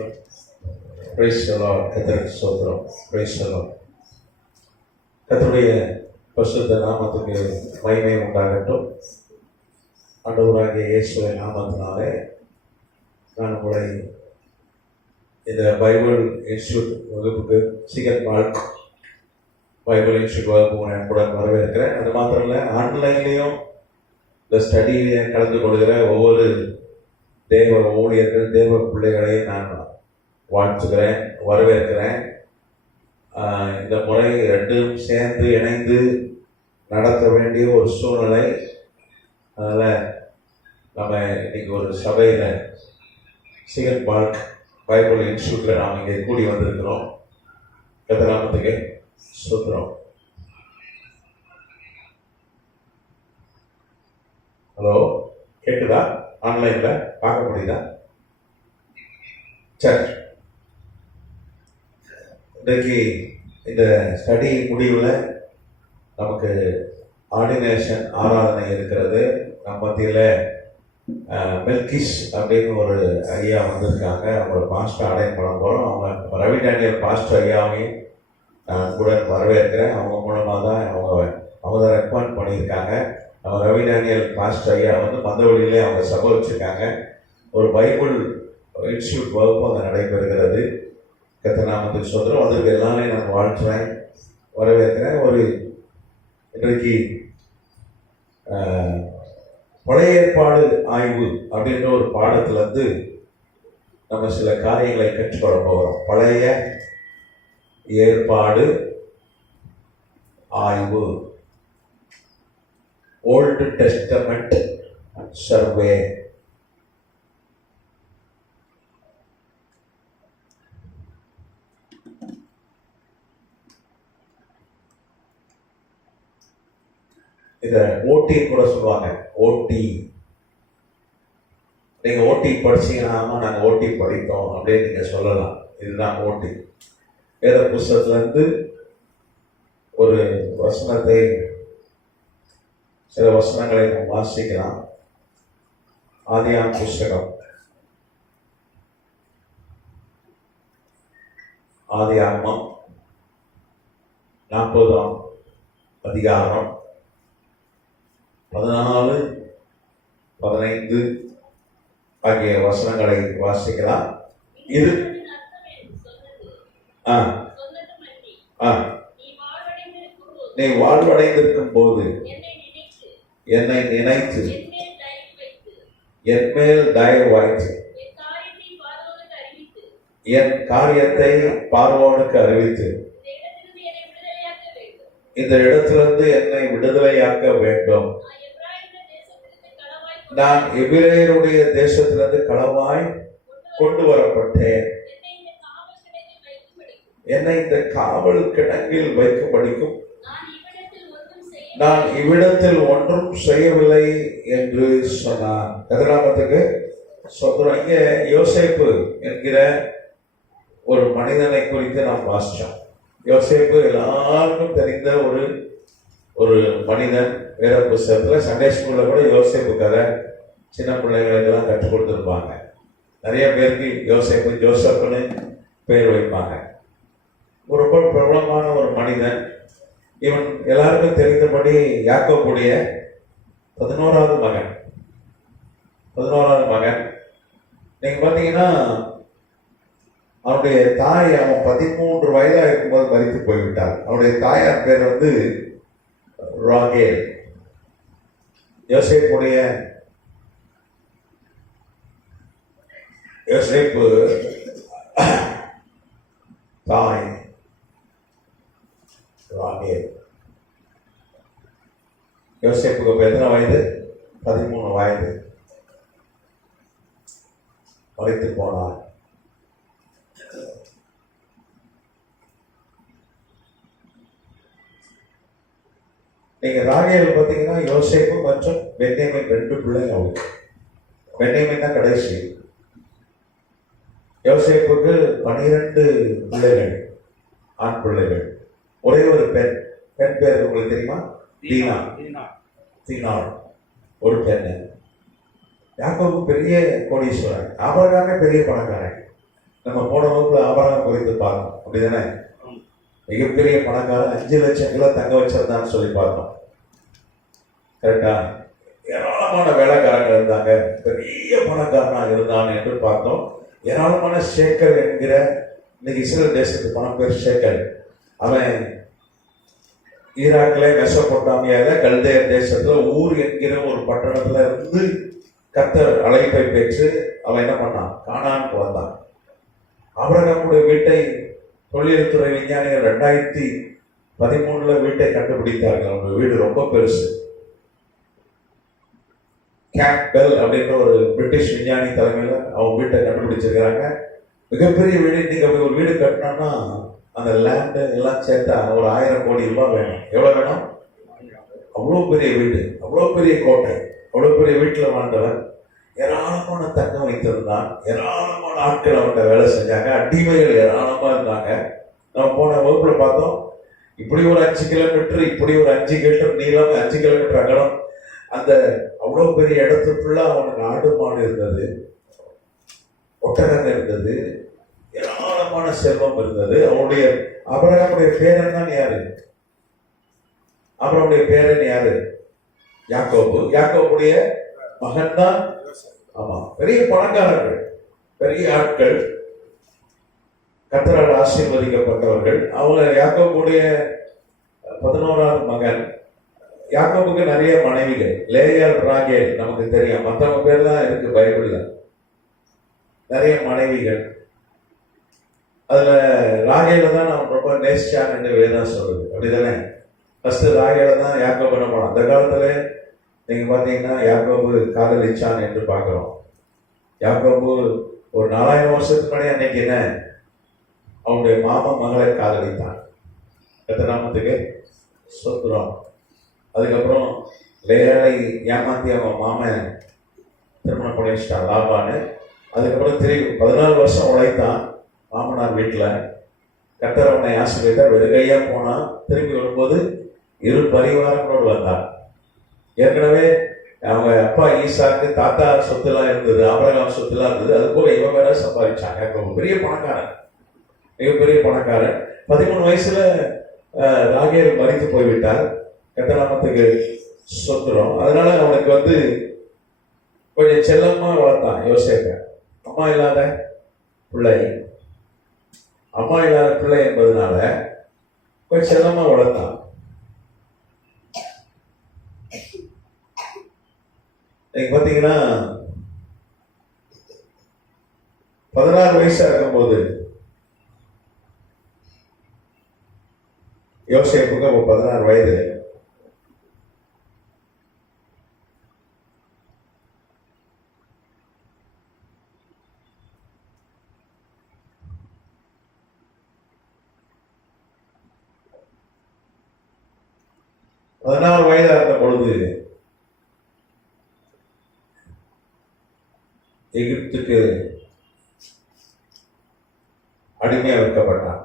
ஸ்தோத்திரம். Praise the Lord. கர்த்தருக்கு ஸ்தோத்திரம். Praise the Lord. கர்த்தருடைய பரிசுத்த நாமத்துக்கு மகிமை உண்டாகட்டும். ஆண்டவராகிய இயேசுவின் நாமத்தினாலே நான் உங்களை இந்த பைபிள் இன்ஸ்டியூட் வகுப்புக்கு சிகன் மார்க் பைபிள் இன்ஸ்டியூட் வகுப்பு அன்புடன் வரவேற்கிறேன். அது மாத்திரம் இல்லை, ஆன்லைன்லேயும் இந்த ஸ்டடியிலே கலந்து கொள்கிற ஒவ்வொரு தேவ ஊழியர்கள், தேவ பிள்ளைகளையும் நான் வாழ்த்துக்கிறேன், வரவேற்கிறேன். இந்த முறை ரெண்டும் சேர்ந்து இணைந்து நடத்த வேண்டிய ஒரு சூழ்நிலை. அதனால் நம்ம இன்னைக்கு ஒரு சபையில் சிகன் பார்க் பைபிள் இன்ஸ்டியூட்டில் நாம் இங்கே கூடி வந்திருக்கிறோம். கர்த்தருக்கு ஸ்தோத்திரம். ஹலோ, கேட்குதா? ஆன்லைனில் பார்க்க முடியுதா? சரி, இன்றைக்கு இந்த ஸ்டடி முடிவில் நமக்கு ஆர்டினேஷன் ஆராதனை இருக்கிறது. நம்ம மத்தியில் மெல்கிஸ் அப்படின்னு ஒரு ஐயா வந்திருக்காங்க. அவங்களோட பாஸ்டர் அடைன் பண்ண போகிறோம். அவங்க ரவி டேனியல் பாஸ்டர் ஐயாவையும் நான் கூட வரவேற்கிறேன். அவங்க மூலமாக தான் அவங்க தான் ரெக்கமெண்ட் பண்ணியிருக்காங்க. நம்ம ரவி டேனியல் பாஸ்டர் ஐயா மந்தவெளியிலே அவங்க சபை வச்சுருக்காங்க. ஒரு பைபிள் இன்ஸ்டியூட் வகுப்பு அங்கே நடைபெறுகிறது. கர்த்தர் நாமத்துக்கு ஸ்தோத்திரம். அதற்கு எல்லாமே நான் வாழ்த்துறேன், வரவேற்கிறேன். இன்றைக்கு பழைய ஏற்பாடு ஆய்வு அப்படின்ற ஒரு பாடத்திலிருந்து நம்ம சில காரியங்களை கற்றுக்கொள்ள போகிறோம். பழைய ஏற்பாடு ஆய்வு, ஓல்டு டெஸ்டமெண்ட் சர்வே. இதை ஓட்டி கூட சொல்லுவாங்க. ஓட்டி, நீங்கள் ஓட்டி படிச்சீங்கன்னா ஆமாம் நாங்கள் ஓட்டி படித்தோம் அப்படின்னு நீங்கள் சொல்லலாம். இதுதான் ஓட்டி. வேத புஸ்தகத்திலேருந்து ஒரு வசனத்தை, சில வசனங்களை நம்ம வாசிக்கலாம். ஆதியாகம புஸ்தகம், ஆதியாகமம் 40ஆம் அதிகாரம் 14, 15 ஆகிய வசனங்களை வாசிக்கலாம். இது நீ வாழ்வடைந்திருக்கும் போது என்னை நினைத்து என் மேல் தயவு வைத்து என் காரியத்தை பார்வோனுக்கு அறிவித்து இந்த இடத்திலிருந்து என்னை விடுதலையாக்க வேண்டும். நான் எபிரேயருடைய தேசத்திலிருந்து களவாய் கொண்டு வரப்பட்டேன். என்னை இந்த காவல் கிடங்கில் வைக்கும்படிக்கும் நான் இவ்விடத்தில் ஒன்றும் செய்யவில்லை என்று சொன்னார். எதிராமத்துக்கு சொல்றோம். இங்க யோசேப்பு என்கிற ஒரு மனிதனை குறித்து நாம் வாசிச்சோம். யோசேப்பு எல்லாருக்கும் தெரிந்த ஒரு மனிதன். வேற புஸ்தகத்தில் சண்டே ஸ்கூல்ல கூட யோசேப்பு கதை சின்ன பிள்ளைகளுக்கெல்லாம் கற்றுக் கொடுத்துருப்பாங்க. நிறைய பேருக்கு யோசேப்பு, ஜோசப்னு பெயர் வைப்பாங்க. ரொம்ப பிரபலமான ஒரு மனிதன். இவன் எல்லாருக்கும் தெரிந்தபடி யாக்கோபுடைய 11வது மகன். நீங்க பார்த்தீங்கன்னா அவனுடைய தாய், அவன் 13 வயதாக இருக்கும்போது மரித்து போய்விட்டார். அவனுடைய தாயார் பேர் ராகேல். யோசேப்பு தாய் ராகேல். யோசேப்புக்கு எத்தனை வயது? 13 வயது. மரித்து போனார். நீங்க ராகேல் பார்த்தீங்கன்னா யோசேப்பு மற்றும் பென்யமீன் 2 பிள்ளைங்க அவருக்கு. பென்யமீன் தான் கடைசி. யோசேப்புக்கு 12 பிள்ளைகள், ஆண் பிள்ளைகள், ஒரே ஒரு பெண். பேர் உங்களுக்கு தெரியுமா? தீனாள் ஒரு பெண். யாக்கோபு பெரிய கோடீஸ்வரன், ஆபிரகாமே பெரிய பணக்காரன். நம்ம போன வகுப்புல ஆபரகம் குறித்து பார்த்தோம், அப்படிதானே? மிகப்பெரிய பணக்காரன் 5 லட்சம் கிலோ தங்க வச்சிருந்தான்னு சொல்லி பார்த்தோம். கரெக்டா? ஏராளமான வேலைக்காரங்க இருந்தாங்க, பெரிய பணக்காரனா இருந்தான் என்று பார்த்தோம். ஏராளமான ஷேக்கர் என்கிற, இன்னைக்கு இஸ்ரேல் தேசத்துக்கு பணம் பேர் ஷேக்கர். அவன் ஈராக்ல மெசொப்பொட்டாமியால கல்தேர் தேசத்துல ஊர் என்கிற ஒரு பட்டணத்துல இருந்து கர்த்தர் அழைப்பை பெற்று அவன் என்ன பண்ணான்? கானானுக்கு வந்தான். ஆபிரகாமுடைய வீட்டை தொழில்துறை விஞ்ஞானிகள் 2013 வீட்டை கண்டுபிடித்தார்கள். அவங்க வீடு ரொம்ப பெருசு. கேம்ப்பெல் அப்படின்ற ஒரு பிரிட்டிஷ் விஞ்ஞானி தலைமையில அவங்க வீட்டை கண்டுபிடிச்சிருக்கிறாங்க. மிகப்பெரிய வீடு. இன்னைக்கு அப்படி ஒரு வீடு கட்டினோம்னா அந்த லேண்டு எல்லாம் சேர்த்தா ஒரு 1000 கோடி ரூபாய் வேணும். எவ்வளவு வேணும்? அவ்வளோ பெரிய வீடு, அவ்வளோ பெரிய கோட்டை, அவ்வளோ பெரிய வீட்டில் வாழ்ந்தவன். ஏராளமான தங்கம் வைத்திருந்தான். ஏராளமான ஆட்கள் அவன்கிட்ட வேலை செஞ்சாங்க. அடிமைகள் ஏராளமா இருந்தாங்க. நம்ம போன வகுப்புல பார்த்தோம், இப்படி ஒரு 5 கிலோமீட்டர், இப்படி ஒரு 5 மீட்டர் நீளம், 5 கிலோமீட்டர் அகலம். அந்த அவ்வளவு பெரிய இடத்துக்குள்ள அவனுக்கு ஆடு மாடு இருந்தது, ஒட்டகங்கள் இருந்தது, ஏராளமான செல்வம் இருந்தது. அவனுடைய ஆபிரகாமுடைய பேரன் யாரு? ஆபிரகாமுடைய பேரன் யாரு? யாக்கோபு. யாக்கோபுடைய மகன் தான். ஆமா, பெரிய பணக்காரர்கள், பெரிய ஆட்கள், கர்த்தரால் ஆசீர்வதிக்கப்பட்டவர்கள். அவங்க யாக்கோபுடைய 11வது மகன். யாக்கோபுக்கு நிறைய மனைவிகள், லேயாள், ராகேல் நமக்கு தெரியும். மற்றவங்க பேர் தான் இருக்கு பைபிள்ல. நிறைய மனைவிகள். அதுல ராகேல தான் நம்ம ரொம்ப நேசிச்சான் என்று வேதம் சொல்லுது, அப்படிதானே? ஃபர்ஸ்ட் ராகேல தான் யாக்கோபு என்ன பண்ணோம். அந்த காலத்துல நீங்க பாத்தீங்கன்னா யாக்கோபு காதலிச்சான் என்று பார்க்கிறோம். யாக்கோபு ஒரு 4000 வருஷத்துக்கு முன்னாடி அன்னைக்கு என்ன, அவனுடைய மாமா மகளை காதலித்தான். நாமத்துக்கு சொத்துறோம். அதுக்கப்புறம் லேயாளை ஏமாத்தி அவன் மாமன் திருமணம் பண்ணி வச்சுட்டான், லாபான்னு. அதுக்கப்புறம் திரும்பி 14 வருஷம் உழைத்தான் மாமனார் வீட்டுல. கர்த்தர் அவனை ஆசீர்வதித்தார். வெறுகையா போனான். திரும்பி வரும்போது 2 பரிவாரங்களோடு வந்தான். ஏற்கனவே அவங்க அப்பா ஈசாக்கு தாத்தா சொத்துலாம் இருந்தது, ஆபிரகாம் சொத்துலாம் இருந்தது. அது போல இவன் வேற சம்பாதிச்சாங்க. பெரிய பணக்காரன், மிகப்பெரிய பணக்காரன். 13 வயசுல ராகேல் மரித்து போய்விட்டார். கர்த்தநாமத்துக்கு சொத்துறோம். அதனால அவனுக்கு கொஞ்சம் செல்லமா வளர்த்தான் யோசேப்ப. அம்மா இல்லாத பிள்ளை, அம்மா இல்லாத பிள்ளை என்பதனால கொஞ்சம் செல்லமா வளர்த்தான். நீங்க பாத்தீங்கன்னா 16 வயசா இருக்கும்போது யோசேப்புக்கு 16 வயது. வயதா இருந்த பொழுது எகிப்துக்கு அடிமையா விற்கப்பட்டான்.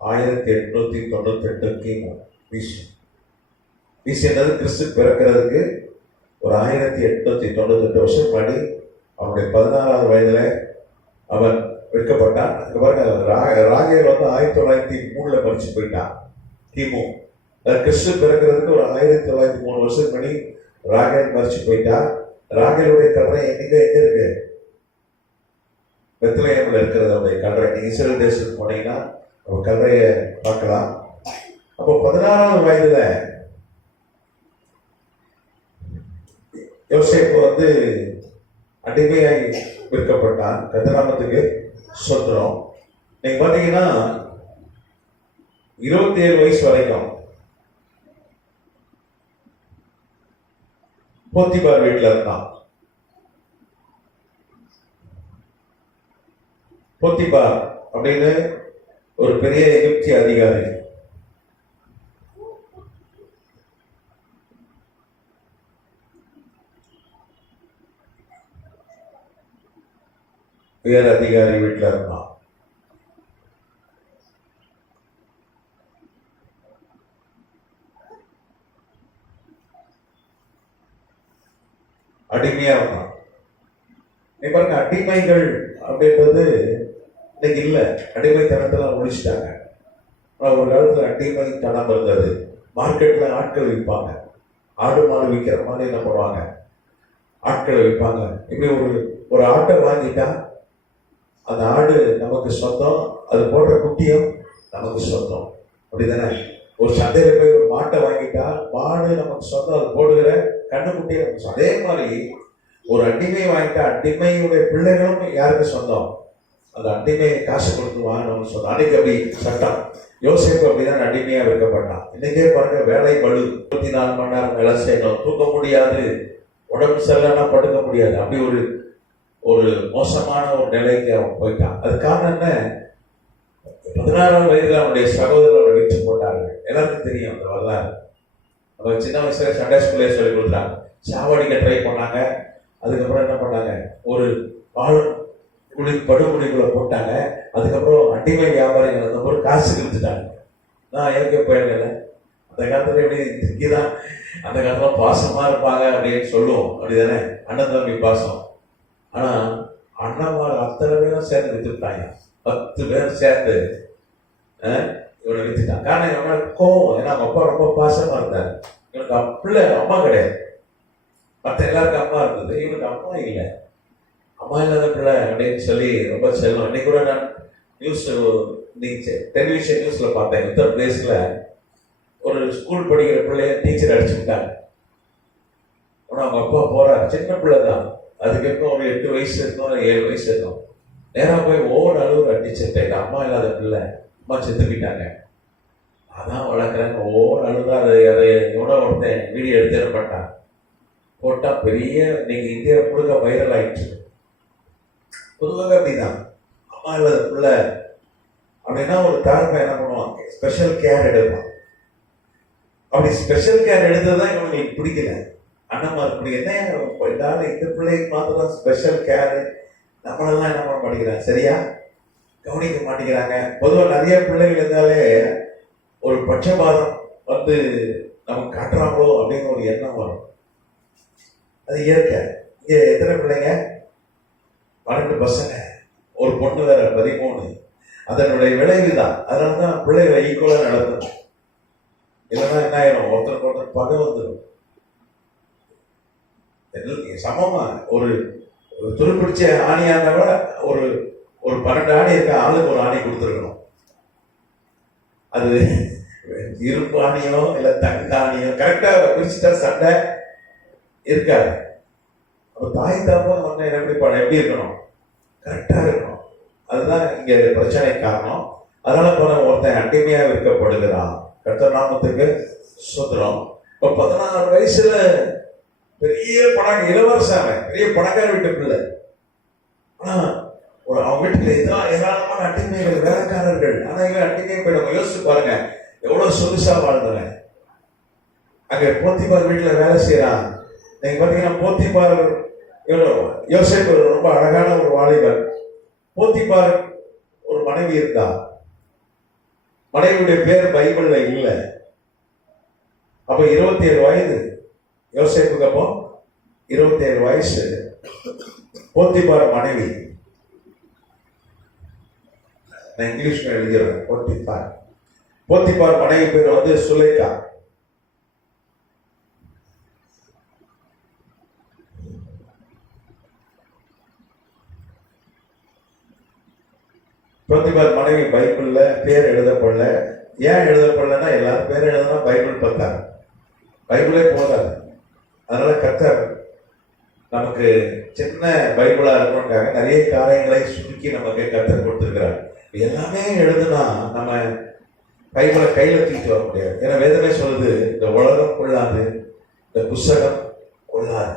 ஆயிரத்தி 898 கிமு பிசி என்றது கிறிஸ்து பிறக்கிறதுக்கு ஒரு 1898 வருஷம் முன்னாடி அவனுடைய 16வது வயதுல அவன் விற்கப்பட்டான். ராகேல் 1903 மறிச்சு போயிட்டான். கிமு கிறிஸ்து பிறக்கிறதுக்கு ஒரு 1903 வருஷம் முன்னாடி ராகேல் மறிச்சு போயிட்டான். ராகேலுடைய கல்லறை எங்க இருக்கு? பெத்லகேம்ல இருக்கிறது அவருடைய கல்லறை. நீங்க இஸ்ரேல் தேசத்துக்கு போனீங்கன்னா கல்லறையை பார்க்கலாம். அப்போ 16வது வயதுல யோசேப்பு அடிமையாய் விற்கப்பட்டான். கர்த்தநாமத்துக்கு சொத்துறோம். நீங்க பாத்தீங்கன்னா 27 வயசு வரைக்கும் போத்திபார் வீட்டுல இருந்தான். போத்திபார் அப்படின்னு ஒரு பெரிய எகிப்திய அதிகாரி உயர் அதிகாரி வீட்டில் இருந்தான். அடிமையா இருந்தான். நீ பாருங்க, அடிமைகள் அப்படின்றது இன்னைக்கு இல்லை. அடிமைத்தனத்தில் முடிச்சுட்டாங்க. ஆனால் ஒரு காலத்தில் அடிமைத்தனம் இருந்தது. மார்க்கெட்டில் ஆட்கள் விற்பாங்க. ஆடு மாடு விற்கிற மாதிரி என்ன பண்ணுவாங்க, ஆட்களை விற்பாங்க. இப்படி ஒரு ஆட்டை வாங்கிட்டா அந்த ஆடு நமக்கு சொந்தம், அது போடுற குட்டியும் நமக்கு சொந்தம். அப்படிதானே? ஒரு சந்தையில போய் ஒரு மாட்டை வாங்கிட்டா மாடு நமக்கு சொந்தம், அது போடுகிற கண்ணுக்குட்டியை நமக்கு சொந்தம். அதே மாதிரி ஒரு அடிமை வாங்கிட்டா அடிமையுடைய பிள்ளைகளும் யாருக்கு சொந்தம்? அந்த அடிமையை காசு கொடுத்து வாங்கினவங்க சொந்தம். அன்னைக்கு அப்படி சட்டம். யோசேப்பு அப்படிதான் அடிமையா விற்கப்பட்டான். இன்னைக்கே பாருங்க, வேலை பளு, 24 மணி நேரம் வேலை செய்யணும், தூக்க முடியாது, உடம்பு சரியில்லைன்னா படுக்க முடியாது. அப்படி ஒரு மோசமான ஒரு நிலைக்கு அவன் போயிட்டான். அது காரணம் என்ன? 16ஆம் வயதில் அவனுடைய சகோதரர் அவனை விற்று போட்டார்கள். எல்லாருக்கும் தெரியும் அந்த வரலாறு. நம்ம சின்ன வயசுல சண்டே ஸ்கூல்லே சொல்லி கொடுத்தாங்க. சாவடிக்க ட்ரை பண்ணாங்க. அதுக்கப்புறம் என்ன பண்ணாங்க, ஒரு படுகொலிக்குள்ள போட்டாங்க. அதுக்கப்புறம் அடிமை வியாபாரிகள் வந்தபோது காசு கொடுத்துட்டாங்க. நான் ஏற்க போயிடல. அந்த காலத்துல எப்படி திக்கிதான், அந்த காலத்துல பாசமா இருப்பாங்க அப்படின்னு சொல்லுவோம். அப்படிதானே? அண்ணன் தம்பி பாசம். ஆனா அண்ணன்மார் அத்தனை பேரும் சேர்ந்து வித்துட்டாங்க. 10 பேர் சேர்ந்து இவனை வித்துட்டான். காரணம் இவன் கோவம். ஏன்னா அவங்க அப்பா ரொம்ப பாசமா இருந்தார். இவனுக்கு பிள்ளை அம்மா கிடையாது. மற்ற எல்லாருக்கும் அம்மா இருந்தது, இவனுக்கு அம்மா இல்லை. அம்மா இல்லாத பிள்ளை அப்படின்னு சொல்லி ரொம்ப செல்லும். இன்னைக்கு கூட நான் நியூஸ், டெலிவிஷன் நியூஸ்ல பார்த்தேன். உத்தரப்பிரதேசில் ஒரு ஸ்கூல் படிக்கிற பிள்ளைய டீச்சர் அடிச்சு விட்டாங்க. ஆனால் அவங்க அப்பா போறாரு. சின்ன பிள்ளை தான், அதுக்கு எப்போ ஒரு 8 வயசு இருக்கும், 7 வயசு இருக்கும். நேராக போய் ஒவ்வொரு அளவு டீச்சர்கிட்ட, அம்மா இல்லாத பிள்ளை, அம்மா செத்துக்கிட்டாங்க, அதான் வளர்க்குறாங்க. ஒவ்வொரு அளவு தான். அதை எவ்வளோ ஒருத்தன் வீடியோ எடுத்து பண்ணான், போட்டால் பெரிய இன்னைக்கு இந்தியா முழுக்க வைரல் ஆயிடுச்சு. பொதுவாக அப்படிதான். அம்மா இல்லாத பிள்ளை அப்படின்னா ஒரு தாய்மை என்ன பண்ணுவாங்க, ஸ்பெஷல் கேர் எடுப்பான். அப்படி ஸ்பெஷல் கேர் எடுத்ததுதான் இவங்களுக்கு பிடிக்கல. அண்ணன்மாருக்கு பிடிக்கல. என்ன இந்த பிள்ளைக்கு மாத்திரம் ஸ்பெஷல் கேர், நம்மளெல்லாம் என்ன பண்ண மாட்டேங்கிறாங்க, சரியா கவனிக்க மாட்டேங்கிறாங்க. பொதுவாக நிறைய பிள்ளைகள் இருந்தாலே ஒரு பட்சபாதம் வந்து நமக்கு காட்டுறாங்களோ அப்படின்னு ஒரு எண்ணம் வரும். அது இயற்கை. இங்கே எத்தனை பிள்ளைங்க? 12 பசங்க, ஒரு பொண்ணு வேற 13. அதனுடைய விளைவு தான். அதனால தான் பிள்ளைகளை ஈக்குவலாக நடத்தணும். இல்லைன்னா என்ன ஆயிரும், ஒருத்தருக்கு ஒருத்தர் பகை வந்துடும். சமமா ஒரு துருப்பிடிச்ச ஆணியா இருந்தா ஒரு 12 ஆணி இருக்க ஆளுக்கு ஒரு ஆணி கொடுத்துருக்கணும். அது இரும்பு ஆணியோ இல்லை தங்க ஆணியோ கரெக்டா பிரிச்சுட்டா சண்டை இருக்காது. அப்ப தாய் தாப்பன் வந்து எப்படி இருக்கணும், கரெக்டா இருக்கணும். அதுதான் இங்க பிரச்சனை காரணம். அதனால போன ஒருத்தன் அடிமையா விற்கப்படுகிறான். கர்த்தர் நாமத்துக்கு சுதந்திரம். இப்ப 16 வயசுல பெரிய இளவரசாங்க, பெரிய பணக்கார வீட்டு பிள்ளை. ஆனா அவங்க வீட்டுல ஏராளமான அடிமைகள், வேலைக்காரர்கள். ஆனா இவன் அடிமை போயிடும். யோசிச்சு பாருங்க, எவ்வளவு சொகுசா வாழ்ந்தவன். அங்க போத்திபார் வீட்டுல வேலை செய்யறான். நீங்க பாத்தீங்கன்னா போத்திபார் யோசேப்பு ரொம்ப அழகான ஒரு வாலிபர். போத்திபார் ஒரு மனைவி இருந்தா. மனைவியுடைய பேர் பைபிள்ல இல்லை. அப்ப 27 வயது யோசேப்புக்கு. அப்போ 27 வயசு. போத்திபார் மனைவி, நான் இங்கிலீஷ்ல எழுதிடுறேன். போத்திபார் மனைவி பேர் வந்து சுலேகா. போத்திபார் மனைவி பைபிள்ல பேர் எழுதப்படல. ஏன் எழுதப்படலன்னா, எல்லாரும் பேர் எழுதுனா பைபிள் பார்த்தாங்க, பைபிளே போதாது. அதனால கர்த்தர் நமக்கு சின்ன பைபிளா இருக்கணும்காக நிறைய காரியங்களை சுருக்கி நமக்கு கர்த்தர் கொடுத்திருக்கிறார். எல்லாமே எழுதுனா நம்ம பைபிளை கையில தூக்கிட்டு வர முடியாது. ஏன்னா வேதனை சொல்லுது, இந்த உலகம் கொள்ளாது, இந்த புஸ்தகம் கொள்ளாது.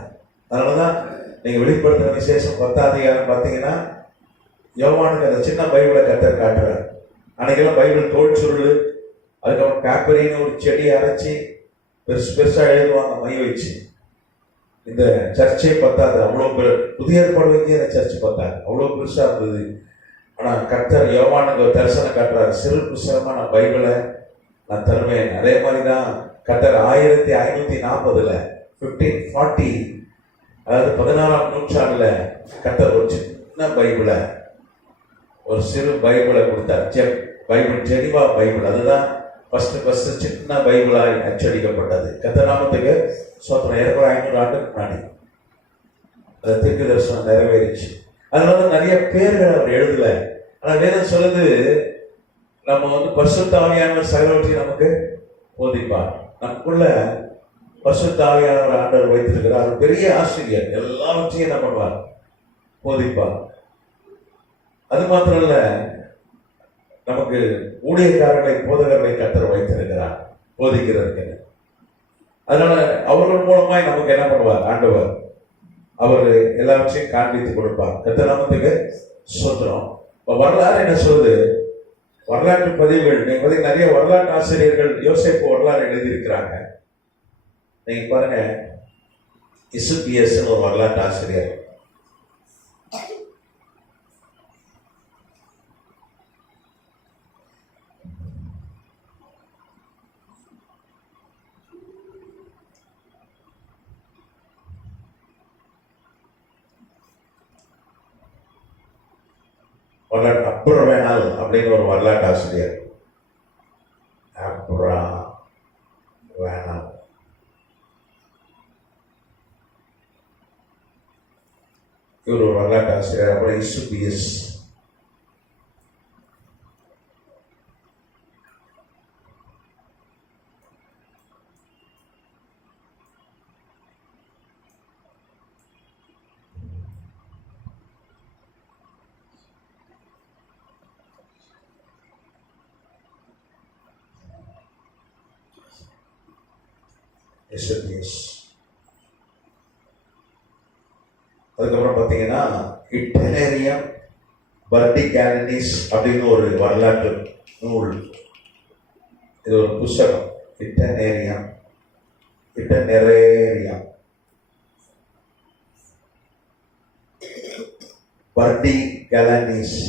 அதனாலதான் நீங்க வெளிப்படுத்துற விசேஷம் 10ஆம் அதிகாரம் பார்த்தீங்கன்னா யோவானுக்கு அந்த சின்ன பைபிளை கர்த்தர் காட்டுறார். அன்னைக்கெல்லாம் பைபிள் தோல் சுருள், அதுக்கப்புறம் பேப்பரின்னு ஒரு செடியை அரைச்சி பெருசு பெருசா எழுதுவாங்க மை வச்சு. இந்த சர்ச்சை பத்தாது, அவ்வளோ புதிய ஏற்பாடு வைக்க இந்த சர்ச்சை பத்தாது, அவ்வளோ பெருசா இருந்தது. ஆனா கர்த்தர் யோவானுக்கு ஒரு தரிசனம் காட்டுறாரு, சிறு புஸ்தகமா நான் பைபிளை நான் தருவேன். அதே மாதிரிதான் கர்த்தர் 1540 1540, அதாவது 16ஆம் நூற்றாண்டுல கர்த்தர் ஒரு சின்ன பைபிளை, ஒரு சிறு பைபிளை கொடுத்தார். பைபிள் ஜெனிவா பைபிள், அதுதான் ஃபர்ஸ்ட் சின்ன பைபிளாய் அச்சடிக்கப்பட்டது. கர்த்தர் நாமத்துக்கு சோத்திரம். 500 ஆண்டுக்கு முன்னாடி அந்த தீர்க்க தரிசனம் நிறைவேறிச்சு. அதனால நிறைய பேர்கள் அவர் எழுதல. ஆனா வேதம் சொல்லுது, நம்ம பரிசுத்த ஆவியானவர் சகலவற்றையும் நமக்கு போதிப்பார். நமக்குள்ள பரிசுத்த ஆவியானவர் ஆண்டவர் வைத்திருக்கிறார். அவர் பெரிய ஆசிரியர், எல்லாவற்றையும் என்ன பண்ணுவார்? போதிப்பார். அது மாத்திரம் இல்ல, நமக்கு ஊழியக்காரர்களை போதகர்களை கர்த்தர் வைத்திருக்கிறார் போதிக்கிறதுக்கு. அதனால அவர்கள் மூலமாய் நமக்கு என்ன பண்ணுவார்? ஆண்டவர் அவர் எல்லாவற்றையும் காண்பித்து கொடுப்பார். கர்த்தர் நாமத்துக்கு ஸ்தோத்திரம். வரலாறு என்ன சொல்லுது? வரலாற்று பதிவுகள் நீங்க நிறைய வரலாற்று ஆசிரியர்கள் யோசேப்பு வரலாறு எழுதியிருக்கிறாங்க. நீங்க பாருங்க, இசுபியஸ் ஒரு வரலாற்று ஆசிரியர். வரலாற்று அப்புறம் வேணால் அப்படின்னு ஒரு வரலாற்று ஆசிரியர். அப்புறம் வேணால் இவர் ஒரு வரலாற்று ஆசிரியர். அப்புறம் இசுபியஸ், அதுக்கப்புறம் பார்த்தீங்கன்னா இட்டனேரியம் பர்டிகாலினிஸ் அப்படின்னு ஒரு வரலாற்று நூல். இது ஒரு புஸ்தகம். இட்டனேரியம் பர்டிகாலினிஸ்.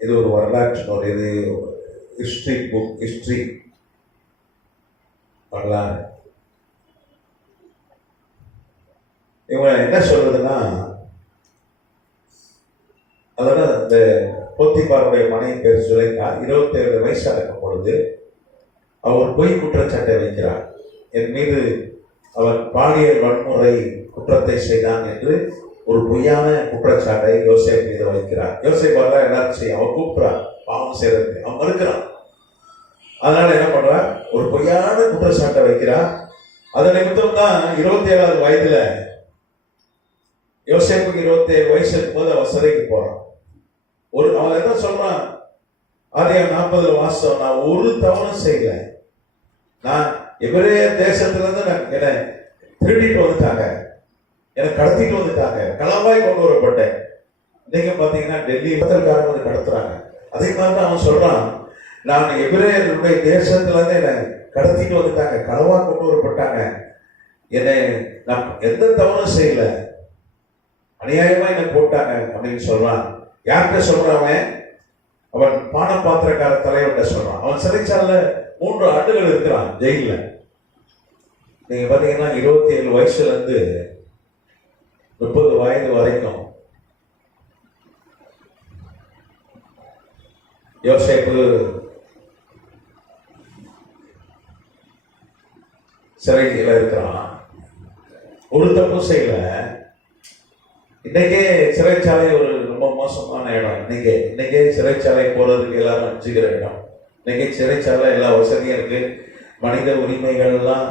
இது ஒரு வரலாற்று நூல். இது ஹிஸ்டரி புக், ஹிஸ்டரி வரலாறு. இவங்க என்ன சொல்றதுன்னா, அதோட இந்த போத்திபாருடைய மனைவி பேர் சுலைக்கா 27 வயசா இருக்கும் பொழுது அவர் பொய் குற்றச்சாட்டை வைக்கிறார். என் மீது அவர் பாலியல் வன்முறை குற்றத்தை செய்தான் என்று ஒரு பொய்யான குற்றச்சாட்டை யோசேப் மீது வைக்கிறார். யோசேப் வரலாம் எல்லாரும் செய்ய, அவன் கூப்பிடுறான் பாவம் செய்யறதுக்கு, அவன் மறுக்கிறான். அதனால என்ன பண்றார்? ஒரு பொய்யான குற்றச்சாட்டை வைக்கிறார். அதன் நிமித்தம் தான் 27வது வயதுல, யோசேப்புக்கு 27 வயசு இருக்கும்போது அவன் சிறைக்கு போறான். அவன் என்ன சொல்றான்? ஆதியாகமம் 40 வாசம், நான் ஒரு தவறும் செய்யல, நான் எபிரேய தேசத்துல இருந்து என்னை திருடிட்டு வந்துட்டாங்க, என்னை கடத்திட்டு வந்துட்டாங்க, களவாய் கொண்டு வரப்பட்டேன். இன்னைக்கு பாத்தீங்கன்னா டெல்லி காரங்க வந்து கடத்துறாங்க. அதே மாதிரி அவன் சொல்றான், நான் எபிரேயர்களுடைய தேசத்துல இருந்து என்னை கடத்திட்டு வந்துட்டாங்க, களவா கொண்டு வரப்பட்டாங்க, என்னை நான் எந்த தவறும் செய்யல, அநியாயமா என்னை போட்டாங்க அப்படின்னு சொல்றான். யார்கிட்ட சொல்றான்? அவன் பான பாத்திரக்கார தலைவர்கிட்ட சொல்றான். அவன் சிறைச்சாலைல 3 ஆண்டுகள் இருக்கிறான் ஜெயில. நீங்க பாத்தீங்கன்னா 27 வயசுல இருந்து 30 வயது வரைக்கும் யோசேப்பு சிறையில இருக்கிறான். ஒரு தப்பு செய்யல. இன்னைக்கே சிறைச்சாலை ஒரு ரொம்ப மோசமான இடம். இன்னைக்கே சிறைச்சாலை போறதுக்கு எல்லாரும் அஞ்சுகிற இடம். இன்னைக்கு சிறைச்சாலை எல்லா வசதியும் இருக்கு, மனித உரிமைகள் எல்லாம்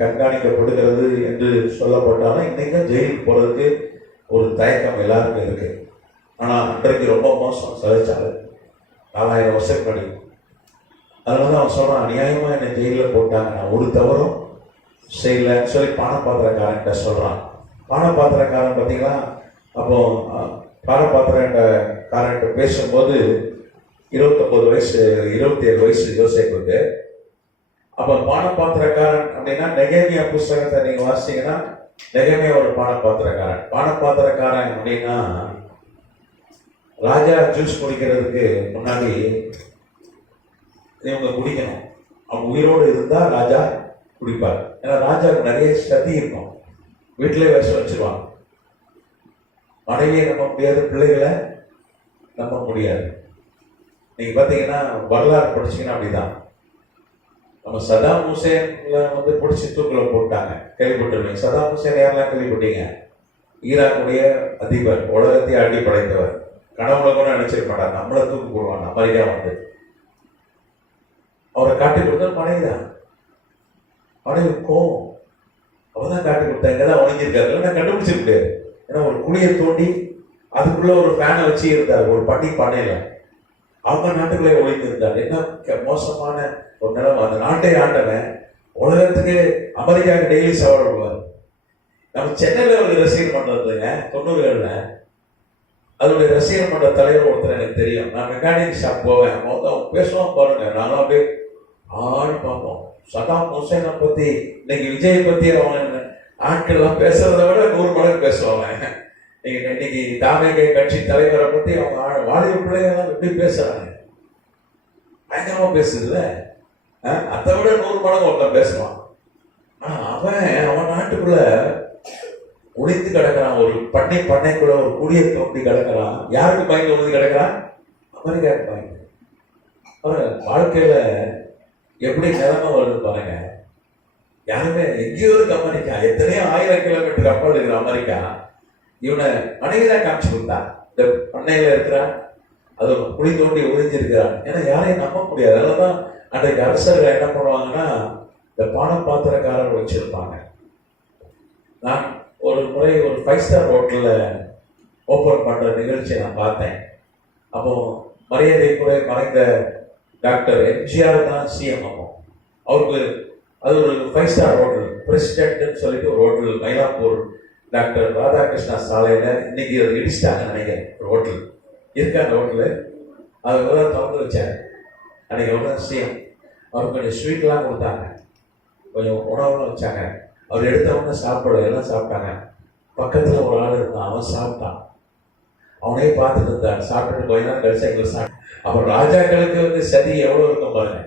கண்காணிக்கப்படுகிறது என்று சொல்லப்பட்டாலும் இன்னைக்கும் ஜெயிலுக்கு போறதுக்கு ஒரு தயக்கம் எல்லாருக்கும் இருக்கு. ஆனா அன்றைக்கு ரொம்ப மோசம் சிறைச்சாலை, 4000 வருஷம் படி. அதனால அவன் சொல்றான், அநியாயமா என்னை ஜெயில போட்டாங்க, நான் ஒரு தவறும் செய்யலன்னு சொல்லி பானபாத்திரக்காரன்ட்ட சொல்றான். பானபாத்திரக்காரன் பார்த்தீங்கன்னா, அப்போ பானபாத்திரக்காரன்ட்ட பேசும்போது 29 வயசு 27 வயசு யோசேப்புக்கு. அப்ப பானபாத்திரக்காரன் அப்படின்னா நெகேமியா புஸ்தகத்தை நீங்க வாசிச்சீங்கன்னா நெகேமியா ஒரு பானபாத்திரக்காரன். பானபாத்திரக்காரன் அப்படின்னா ராஜா ஜூஸ் குடிக்கிறதுக்கு முன்னாடி இவங்க குடிக்கணும். அவங்க உயிரோடு இருந்தா ராஜா குடிப்பார். ஏன்னா ராஜாவுக்கு நிறைய சதி இருக்கும். வீட்டிலே விஷம் வச்சிருவாங்க. மனைவியை நம்ப முடியாது, பிள்ளைகளை நம்ப முடியாது. நீங்க பாத்தீங்கன்னா வரலாறு படிச்சீங்கன்னா அப்படிதான். நம்ம சதாம் ஹுசேன்ல வந்து பிடிச்சி தூக்கில போட்டாங்க, கேள்விப்பட்டிருப்பீங்க. சதாம் ஹுசேன் யாரெல்லாம் கேள்விப்பட்டீங்க? ஈராக்குடைய அதிபர், உலகத்தையே ஆட்டி படைத்தவர். கனவுல கூட நினைச்சிருக்க மாட்டார் நம்மளை தூக்கி போடுவாங்க. அமெரிக்கா வந்து அவரை காட்டி கொடுத்தா மனைவி தான். மனைவி கோவம், அவதான் காட்டி கொடுத்தா. இங்கதான் ஒழிஞ்சிருக்காரு, நான் கண்டுபிடிச்சிருக்கு. ஏன்னா ஒரு குழியை தோண்டி அதுக்குள்ள ஒரு ஃபேனை வச்சு இருந்தார் ஒரு பண்ணையில. அவங்க நாட்டுக்குள்ளே ஒழிந்திருந்தார். என்ன மோசமான ஒரு நிலைமை. அந்த நாட்டை ஆண்டவன் உலகத்துக்கு அமெரிக்காவுக்கு டெய்லி சவால் விடுவார். நம்ம சென்னையில் ஒரு ரசிகர் பண்றதுங்க 90களில் அதனுடைய ரசிகர் மன்ற தலைவர் ஒருத்தர் எனக்கு தெரியும். நான் மெக்கானிக் ஷாப் போவேன், அவங்க பேசுவோம் பாருங்க. நானும் அப்படியே ஆள் பார்ப்போம். சதாம் ஹுசேனை பத்தி இன்னைக்கு விஜய் பத்தி அவங்க ஆட்கள்லாம் பேசுறதை விட 100 மடங்கு பேசுவாங்க. இன்னைக்கு தாவேகை கட்சி தலைவரை பத்தி அவங்க வாலிப பிள்ளைகள் எப்படி பேசுறாங்க, பயங்கரமா பேசுதுல்ல. அதை விட 100 மடங்கு ஒருத்தன் பேசுவான். ஆனா அவன் நாட்டுக்குள்ள ஒளிந்து கிடக்கிறான். ஒரு பண்ணைக்குள்ள ஒரு குடியை தோண்டி கிடக்கிறான். யாருக்கு பயந்து ஒளிந்து கிடக்கிறான்? அமெரிக்காவுக்கு பயந்து. அவன் வாழ்க்கையில எப்படி நிலைமை வருது பாருங்க. யாருமே எங்கேயோ இருக்கு அமெரிக்கா, எத்தனையோ 1000 கிலோமீட்டர் கப்பல் இருக்கிற அமெரிக்கா. இவனை மனைவிதான் காமிச்சு கொடுத்தான். இந்த பண்ணையில இருக்கிறான், அது குழி தோண்டி ஒளிஞ்சிருக்கிறான். ஏன்னா யாரையும் நம்ப முடியாது. அதனாலதான் அன்றைக்கு அரசர்கள் என்ன பண்ணுவாங்கன்னா இந்த பானபாத்திரக்காரர் வச்சிருப்பாங்க. நான் ஒரு முறை ஒரு 5 ஸ்டார் ஹோட்டல்ல ஓபன் பண்ற நிகழ்ச்சியை நான் பார்த்தேன். அப்போ மரியாதைக்குரிய மறைந்த டாக்டர் எம்ஜிஆர் தான் சிஎம். அப்போ அவருக்கு அது ஒரு 5 ஸ்டார் ஹோட்டல், பிரசிடென்ட்னு சொல்லிட்டு ஒரு ஹோட்டல் மயிலாப்பூர் டாக்டர் ராதாகிருஷ்ணா சாலையில. இன்னைக்கு அதை இடிச்சிட்டாங்கன்னு நினைக்கிறேன். ஒரு ஹோட்டல் இருக்கு, அந்த ஹோட்டலு அது திறந்து வச்சாங்க. அன்னைக்கு ஒரு சிஎம் அவருக்கு கொஞ்சம் ஸ்வீட்லாம் கொடுத்தாங்க, கொஞ்சம் உணவுலாம் வச்சாங்க. அவர் எடுத்தவொடனே சாப்பிட எல்லாம் சாப்பிட்டாங்க. பக்கத்துல ஒரு ஆள் இருந்தான், அவன் சாப்பிட்டான். அவனே பார்த்துட்டு இருந்தான். சாப்பிட்டுட்டு கொஞ்ச நேரம் கழிச்சு எங்களுக்கு சாப்பிட்டான். அப்புறம் ராஜாக்களுக்கு வந்து சதி எவ்வளவு இருக்கும் பாருங்க.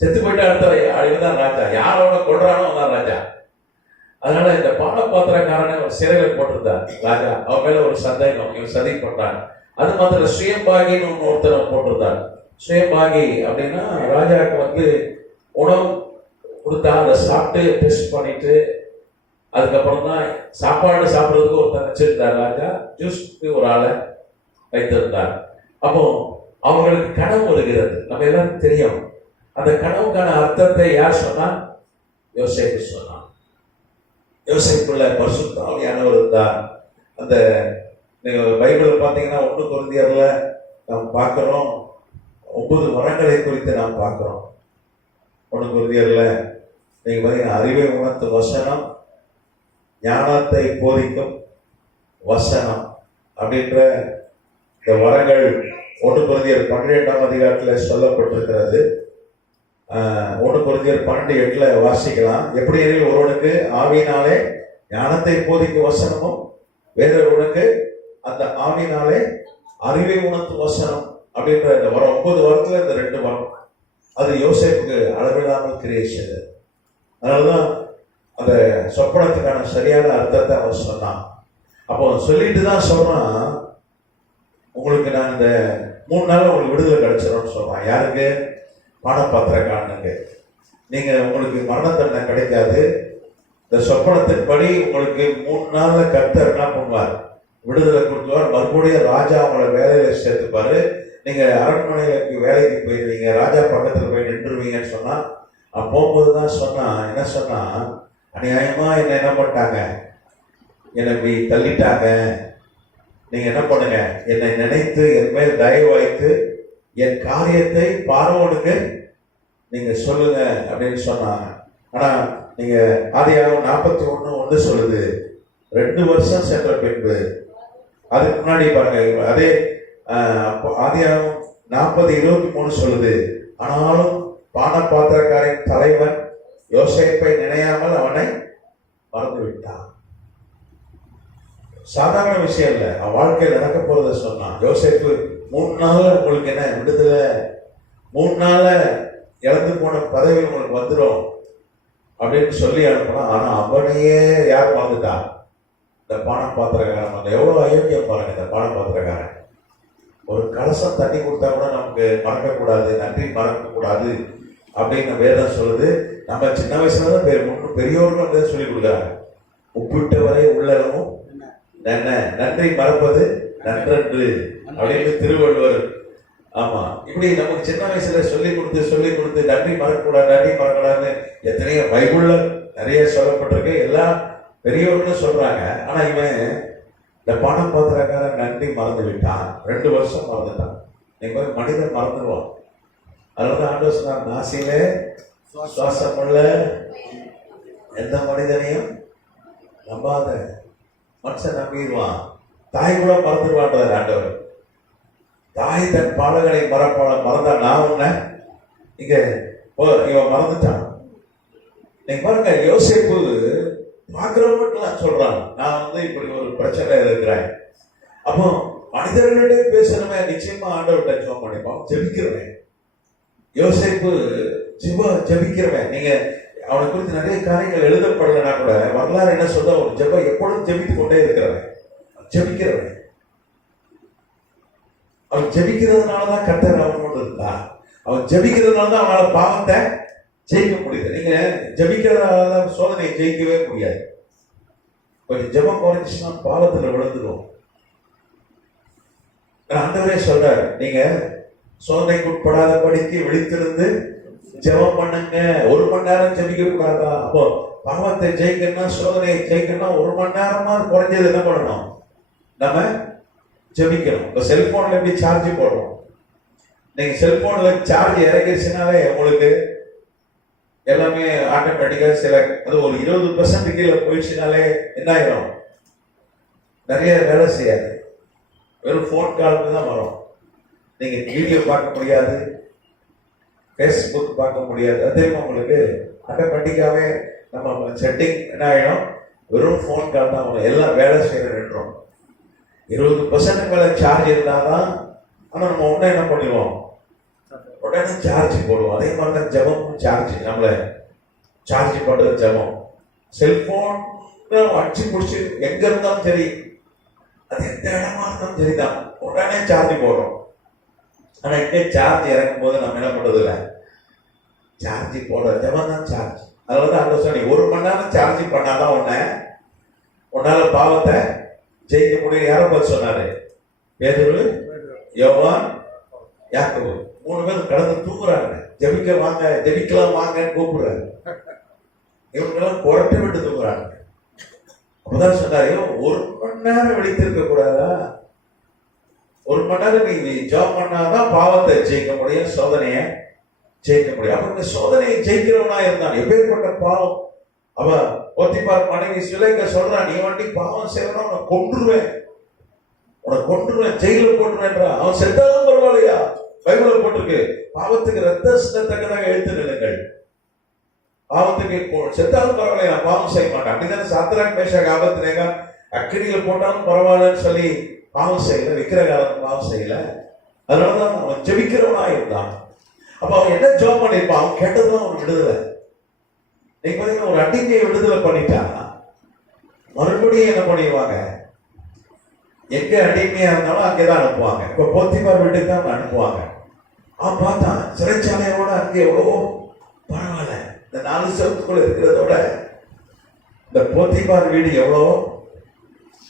செத்து போயிட்டு அடுத்த தான் ராஜா, யாரோட கொள்றானோ அவன் ராஜா. அதனால இந்த பானபாத்திரக்காரனை ஒரு சிறையில் போட்டிருந்தார் ராஜா. அவன் மேல ஒரு சந்தேகம், இவன் சதி பண்றான். அது மாத்திரம் சுயம்பாகின்னு ஒருத்தரை போட்டிருந்தார். சுயம்பாகி அப்படின்னா ராஜாவுக்கு வந்து உணவு கொடுத்தா அதை சாப்பிட்டு டெஸ்ட் பண்ணிட்டு அதுக்கப்புறம் தான் சாப்பாடு சாப்பிட்றதுக்கு ஒருத்தர் வச்சிருந்தார் ராஜா. ஜூஸ்க்கு ஒரு ஆளை வைத்திருந்தார். அப்போ அவங்களுக்கு கனவு வருகிறது, நம்ம எல்லாருக்கும் தெரியும். அந்த கனவுக்கான அர்த்தத்தை யார் சொன்னா? யோசேப்பு சொன்னான். யோசேப்புல பரிசுத்த ஆவியானவர் இருந்தார். அந்த நீங்க பைபிள் பார்த்தீங்கன்னா 1 கொரிந்தியர்ல நாம் பார்க்கிறோம் 9 வரங்களை குறித்து நாம் பார்க்கிறோம். 1 கொரிந்தியர்ல நீங்க பார்த்தீங்கன்னா அறிவை உணர்த்தும் வசனம், ஞானத்தை போதிக்கும் வசனம் அப்படின்ற இந்த வரங்கள் 1 கொரிந்தியர் 12ஆம் அதிகாரத்தில் சொல்லப்பட்டிருக்கிறது. 1 கொரிந்தியர் 12:8 வாசிக்கலாம். எப்படி எனில் ஒருவனுக்கு ஆவியினாலே ஞானத்தை போதிக்கும் வசனமும், வேறொருவனுக்கு அந்த ஆவியினாலே அறிவை உணர்த்தும் வசனம் அப்படின்ற இந்த வரம் 9 வரத்துல இந்த 2 வரம் அது யோசேப்புக்கு அளவில்லாமல் கிரியை செய்தது. அதனாலதான் அந்த சொப்பனத்துக்கான சரியான அர்த்தத்தை அவன் சொன்னான். அப்போ சொல்லிட்டு தான் சொல்றான், உங்களுக்கு நான் இந்த 3 நாள் உங்களுக்கு விடுதலை கிடைச்சிடும்னு சொல்றான். யாருக்கு? பானபாத்திரக்காரனுக்கு. நீங்க உங்களுக்கு மரண தண்டனை கிடைக்காது. இந்த சொப்பனத்தின்படி உங்களுக்கு 3 நாள்ல கர்த்தர் என்ன பண்ணுவார்? விடுதலை கொடுத்துவார். மறுபடியும் ராஜா அவங்கள வேலையில சேர்த்துப்பாரு. நீங்க அரண்மனைக்கு வேலைக்கு போயிருவீங்க, ராஜா பக்கத்துல போய் நின்றுவீங்கன்னு சொன்னா, போகும்போது தான் சொன்னா, என்ன சொன்னா, அநியாயமா என்ன பண்ணிட்டாங்க, என்னை தள்ளிட்டாங்க. நீங்க என்ன பண்ணுங்க, என்னை நினைத்து என் மேல் தயவு வைத்து என் காரியத்தை பார்வோனுக்கு நீங்க சொல்லுங்க அப்படின்னு சொன்னாங்க. ஆனா நீங்க ஆதியாகமம் 41:1 சொல்லுது, 2 வருஷம் சென்ற பின்பு. அதுக்கு முன்னாடி பாருங்க, அதே ஆதியாகமம் 40:23 சொல்லுது, ஆனாலும் பானபாத்திரக்காரின் தலைவன் யோசேப்பை நினையாமல் அவனை மறந்து விட்டான். சாதாரண விஷயம் இல்லை, அவன் வாழ்க்கையில் நடக்க போறத சொன்னான். யோசேப்பு 3 நாள் உங்களுக்கு என்ன விடுதலை, 3 நாள்ல இழந்து போன பதவி உங்களுக்கு வந்துடும் அப்படின்னு சொல்லி அனுப்பினான். ஆனா அவனையே யார் மறந்துட்டான்? இந்த பானபாத்திரக்காரன். எவ்வளவு அயோக்கியம் பாருங்க இந்த பானபாத்திரக்காரன். ஒரு கலசம் தண்ணி கொடுத்தா கூட நமக்கு மறக்கக்கூடாது, நன்றி மறக்கக்கூடாது அப்படின்னு வேதம் சொல்லுது. நம்ம சின்ன வயசுல தான் பெரியோர்கள் சொல்லி கொடுக்குறாங்க, உப்பிட்டவரை உள்ளளவும் நன்றி மறப்பது நன்றன்று அப்படின்னு திருவள்ளுவர். ஆமா, இப்படி நமக்கு சின்ன வயசுல சொல்லி கொடுத்து நன்றி மறக்கக்கூடாதுன்னு எத்தனையோ பைபிள்ல நிறைய சொல்லப்பட்டிருக்கு, எல்லா பெரியவர்களும் சொல்றாங்க. ஆனா இவன் இந்த பணம் பாத்திரக்காரன் நன்றி மறந்து விட்டான். 2 வருஷம் மறந்துட்டான். நீங்க மனிதன் மறந்துடுவான். அதனால ஆண்டவர் சொன்னார், நாசிலே சுவாசம் உள்ள எந்த மனிதனையும் நம்பாத. மனுஷன் நம்பிடுவான், தாய் கூட மறந்துடுவான்றார் ஆண்டவர். தாய் தன் பாடங்களை மறந்தா நான் உன்ன இங்க இவன் மறந்துட்டான். நீங்க பாருங்க, யோசேப்பு பார்க்கிறவங்களுக்கெல்லாம் சொல்றான், நான் இப்படி ஒரு பிரச்சனை இருக்கிறேன். அப்போ மனிதர்களிடையே பேசணுமே, நிச்சயமா ஆண்டவர்கிட்ட ஜெபம் பண்ணிப்பான். ஜெபிக்கிறவன் யோசேப்பு ஜெபிக்கிறவன். நீங்க அவனை குறித்து நிறைய காரியங்கள் எழுதப்படலைன்னா கூட வரலாறு என்ன சொல்ல, ஒரு ஜெபம் எப்பொழுதும் ஜெபித்துக் கொண்டே இருக்கிறவன், ஜெபிக்கிறவன். அவன் ஜெபிக்கிறதுனாலதான் கர்த்தர் அவனோடு இருந்தா. அவன் ஜெபிக்கிறதுனாலதான் அவனால பாவத்தை ஜெயிக்க முடியுது. நீங்க ஜெபிக்கிறதுனால சோதனையை ஜெயிக்கவே முடியாது. கொஞ்சம் ஜெபம் குறைஞ்சிச்சுன்னா பாவத்துல விழுந்துடும். ஆண்டவரே சொல்றாரு, நீங்க சோதனைக்கு உட்படாதபடிக்கு விழித்திருந்து ஜெபம் பண்ணுங்க. 1 மணி நேரம் ஜெபிக்க கூடாதா? அப்போ பாவத்தை ஜெயிக்கணும்னா, சோதனையை ஜெயிக்கணும்னா 1 மணி நேரமா குறைஞ்சது என்ன பண்ணணும்? நம்ம ஜெபிக்கணும். இப்போ செல்போன்ல எப்படி சார்ஜ் போடுறோம்? நீங்க செல்போன்ல சார்ஜ் இறங்கிடுச்சுனாலே உங்களுக்கு எல்லாமே ஆட்டோமேட்டிக்கா அது ஒரு 20% கீழே போயிடுச்சுனாலே என்ன ஆயிரும்? நிறைய வேலை செய்யாது, வெறும் போன் காலுக்கு தான் வரும். நீங்க வீடியோ பார்க்க முடியாது, ஃபேஸ்புக் பார்க்க முடியாது. அது தெரியுமா உங்களுக்கு? ஆட்டோமேட்டிக்காவே நம்ம செட்டிங் என்ன ஆயிடும்? வெறும் போன் கால் தான் வரும். எல்லாம் வேலை செய்யற நின்றோம். 20% மேல சார்ஜ் இருந்தாதான். ஆனா நம்ம உடனே என்ன பண்ணிடுவோம்? உடனே சார்ஜ் போடுவோம். அதே மாதிரி தான் ஜெபமும் சார்ஜ், நம்மள சார்ஜ் பண்றது ஜெபம். செல்போன் அடிச்சு முடிச்சு எங்க இருந்தாலும் சரி, அது எந்த இடமா இருந்தாலும் சரிதான், உடனே சார்ஜ் போடுறோம். ஆனா இங்கே சார்ஜ் இறக்கும் போது நம்ம என்ன பண்றது இல்லை, சார்ஜ் போடுற ஜெபம் தான் சார்ஜ். அதனால அந்த சொல்லி 1 மணி நேரம் சார்ஜ் பண்ணாதான் உன்னால பாவத்தை ஜெயிக்க முடியும். யாரை பார்த்து சொன்னாரு? பேதுரு, யோவான், யாக்கோபு 3 பேரும் கடந்து தூங்குறாங்க. ஜெபிக்கலாம் வாங்கன்னு கூப்பிடுறாரு. இவங்கெல்லாம் குரட்டை விட்டு தூங்குறாங்க. அப்பதான் சொன்னாரு, 1 மணி நேரம் விழித்திருக்க கூடாதா? 1 மணி நேரம் நீ ஜாப் பண்ணாதான் பாவத்தை ஜெயிக்க முடியும், சோதனையை ஜெயிக்க முடியும். அப்ப இந்த சோதனையை ஜெயிக்கிறவனா இருந்தான். எப்பேற்பட்ட பாவம்! அவ போத்திபார் மனைவி சிலைங்க சொல்றான், நீ வண்டி பாவம் செய்யணும், உன்னை கொன்றுவேன், ஜெயில போட்டுருவேன்றா. அவன் செத்தாலும் பரவாயில்லையா? பைபிள்ல போட்டிருக்கு, பாவத்துக்கு ரத்த சின்னத்தக்கதாக எழுத்து நிலுங்கள். பாவத்துக்கு செத்தாலும் பரவாயில்லையா, நான் பாவம் செய்ய மாட்டேன். அப்படிதான் சாத்ராக் மேஷாக் ஆபத்நேகோ அக்கினியில போட்டாலும் பரவாயில்லன்னு சொல்லி பாவம் செய்யல, விக்கிர காலம் பாவம் செய்யல. அதனாலதான் அவன் ஜெபிக்கிறவனா இருந்தான். அப்ப அவன் என்ன ஜெபம் பண்ணிருப்பான்? அவன் கேட்டதுதான் அவன் விடுதலை. நீங்க பாத்தீங்கன்னா, ஒரு அடிமையை விடுதலை பண்ணிட்டான், மறுபடியும் என்ன பண்ணிடுவாங்க? எங்க அடிமையா இருந்தாலும் அங்கேதான் அனுப்புவாங்க. இப்ப போத்திபார் வீட்டுக்கு தான் அனுப்புவாங்க. அவன் பார்த்தான், சிறைச்சாலையோட அங்கே எவ்வளவோ பரவாயில்ல, இந்த 4 செவத்துக்குள்ள இருக்கிறதோட இந்த போத்திபார் வீடு எவ்வளவோ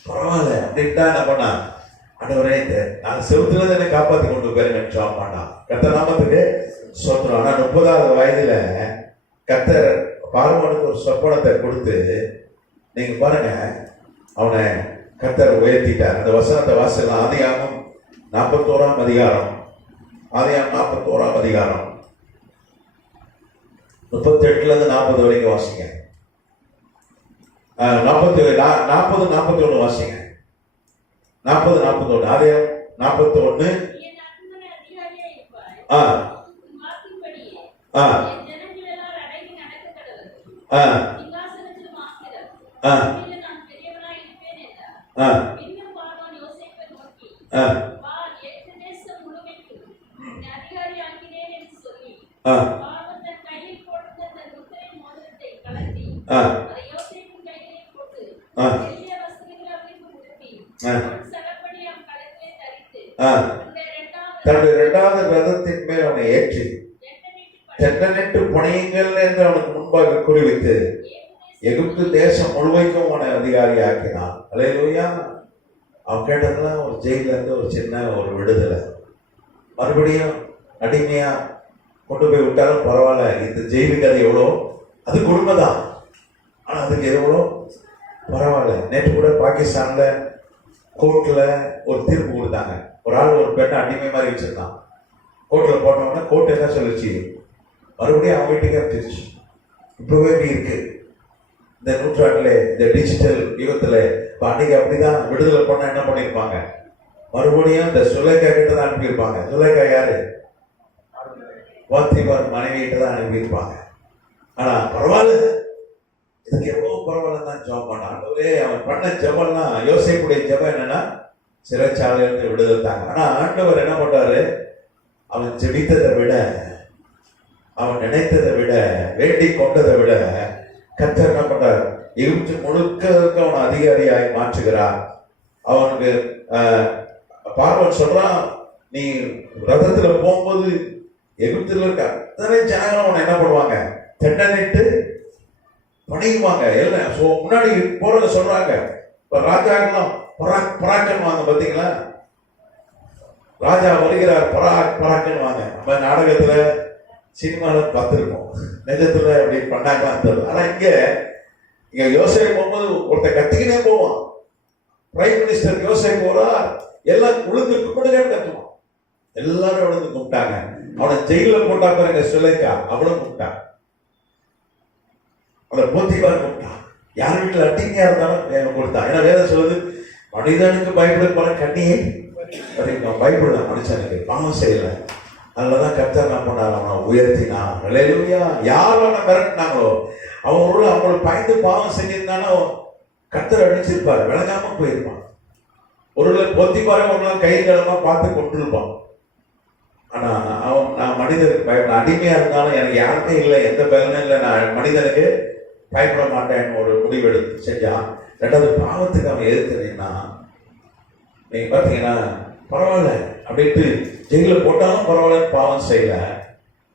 பரவாயில்ல அப்படின்ட்டா என்ன பண்ணா, ஆண்டவரே இந்த 4 செவத்துல இருந்து என்னை காப்பாத்தி கொண்டு போயிருங்க ஜெபம் பண்ணான். கர்த்தர் நாமத்துக்கு ஸ்தோத்திரம். ஆனா 30வது வயதுல கர்த்தர் பார்வோனுக்கு ஒரு சொப்பனத்தை கொடுத்து, நீங்க பாருங்க, அவனை கர்த்தர் உயர்த்திட்டார். அந்த வசனத்தை வாசலாம். ஆதியாகமம் 41ஆம் அதிகாரம், ஆதியாகமம் 41ஆம் அதிகாரம் 38ல இருந்து 40 வரைக்கும் வாசிங்க. 40-41 வாசிங்க. 40-41 ஆதியாகமம் 41. ஆ ஆ ஆ ஆ ஆ ஆ ஆ ஆ ஆ ஆ தன்னுடைய இரண்டாவது ரதத்தின் மேல் அவனை ஏற்றி தென்னனிட்டு பணியுங்கள் என்று அவனுக்கு முன்பாக குறிவித்து எகிப்து தேசம் முழுமைக்கும் அவனை அதிகாரி ஆக்கினான். அல்லேலூயா. அவன் கேட்டதெல்லாம் ஒரு ஜெயில இருந்து ஒரு சின்ன ஒரு விடுதலை. மறுபடியும் அடிமையா கொண்டு போய் விட்டாலும் பரவாயில்ல, இந்த ஜெயிலுக்கு அது எவ்வளோ, அது கொடுமை தான், ஆனால் அதுக்கு எவ்வளோ பரவாயில்ல. நேற்று கூட பாகிஸ்தான்ல கோர்ட்ல ஒரு தீர்ப்பு கொடுத்தாங்க. ஒரு ஆள் ஒரு பெண்ணை அடிமை மாதிரி வச்சிருந்தான். கோர்ட்ல போட்டோம்னா கோர்ட் என்ன சொல்லிச்சு, மறுபடியும் அவன் வீட்டுக்கே அனுப்பிச்சு. இப்பவே இப்படி இருக்கு இந்த நூற்றாண்டுல, இந்த டிஜிட்டல் யுகத்துல. அன்னைக்கு அப்படிதான் விடுதலை பண்ண என்ன பண்ணிருப்பாங்க, மறுபடியும் இந்த சுலேகா கிட்ட தான் அனுப்பியிருப்பாங்க. சுலேகா யாரு, போத்திபார் மனைவி கிட்ட தான் அனுப்பியிருப்பாங்க. ஆனா பரவாயில்ல, இதுக்கு எவ்வளவு பரவாயில்ல தான் ஜெபம் பண்ணான். ஆண்டவரே, அவன் பண்ண ஜெபம்னா, யோசேப்புடைய ஜெபம் என்னன்னா சிறைச்சாலையிலிருந்து விடுதலை தாங்க. ஆனா ஆண்டவர் என்ன பண்றாரு, அவன் ஜெபித்ததை விட, அவன் நினைத்ததை விட, வேண்டிக் கொண்டதை விட கர்த்தர் என்ன பண்றார், எகிப்து முழுக்க அவன் அதிகாரியாய் மாற்றுகிறார். அவனுக்கு பார்வன் சொல்றான், நீ ரதத்துல போகும்போது எகிப்துல இருக்க அத்தனை ஜனங்களும் அவனை என்ன பண்ணுவாங்க, தென்னனிட்டு பணியுவாங்க. எல்லாம் முன்னாடி போறத சொல்றாங்க. இப்ப ராஜாக்கெல்லாம் பராக்கன் வாங்க, பாத்தீங்களா, ராஜா வருகிறார் பராக் பராக்கன் வாங்க. நம்ம நாடகத்துல சினிமால பார்த்துருக்கோம், நிஜத்துல அப்படி பண்ணாங்களான்னு தெரியல. ஆனா இங்க யோசேப்பு போகும்போது ஒருத்தர் கத்திக்கினே போவான். பிரைம் மினிஸ்டர் யோசேப்பு போறா, எல்லாம் உளுந்து கும்பிடுங்கன்னு கத்துவான். எல்லாரும் உளுந்து கும்பிட்டாங்க. அவனை ஜெயில போட்டா பாருங்க, சுலேகா அவளும் கும்பிட்டான். அவனை போத்திபார் கும்பிட்டான். யார் வீட்டுல அட்டிங்கா இருந்தாலும் கொடுத்தான். ஏன்னா வேதம் சொல்லுது, மனிதனுக்கு பயப்படுப்பான கண்ணியை பயப்பட மனுஷனுக்கு பாவம் செய்யல. அதுலதான் கர்த்தர் என்ன பண்ணார், அவனை உயர்த்தினான். அல்லேலூயா. யார் அவனை மிரட்டினாங்களோ அவங்களுக்கு பயந்து பாவம் செஞ்சிருந்தானோ கர்த்தர் அடிச்சிருப்பாரு, விளங்காம போயிருப்பான். ஒரு பொத்திபாரு ஒரு நாள் கை கடமா பார்த்து கொண்டிருப்பான். ஆனா நான் மனிதனுக்கு பயப்பட, அடிமையா இருந்தாலும் எனக்கு யாருமே இல்லை, எந்த பலனும் இல்லை, நான் மனிதனுக்கு பயப்பட மாட்டேன்னு ஒரு முடிவெடுத்து செஞ்சான். ரெண்டாவது பாவத்துக்கு அவன் எதிர்த்துனா, நீங்க பாத்தீங்கன்னா பரவாயில்ல அப்படின்ட்டு ஜெயில போட்டாலும் பரவாயில்ல, பாவம் செய்யல.